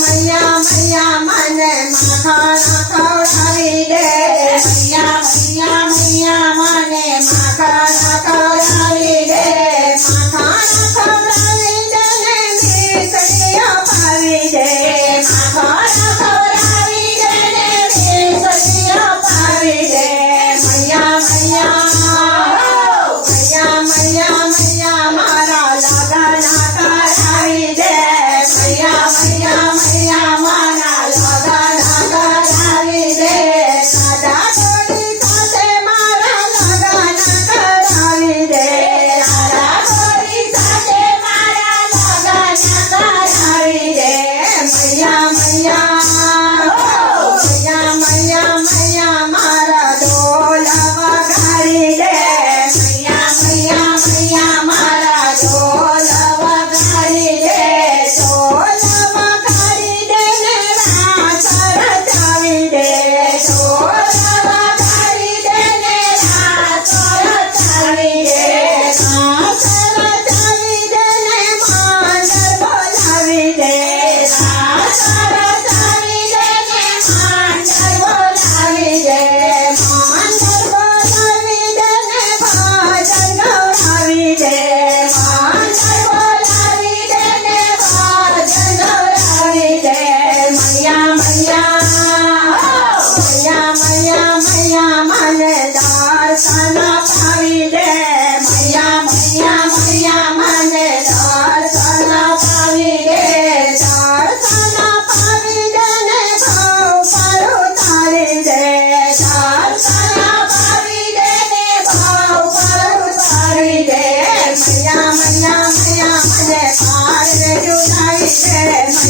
मैया मैया मैंने माथा रखा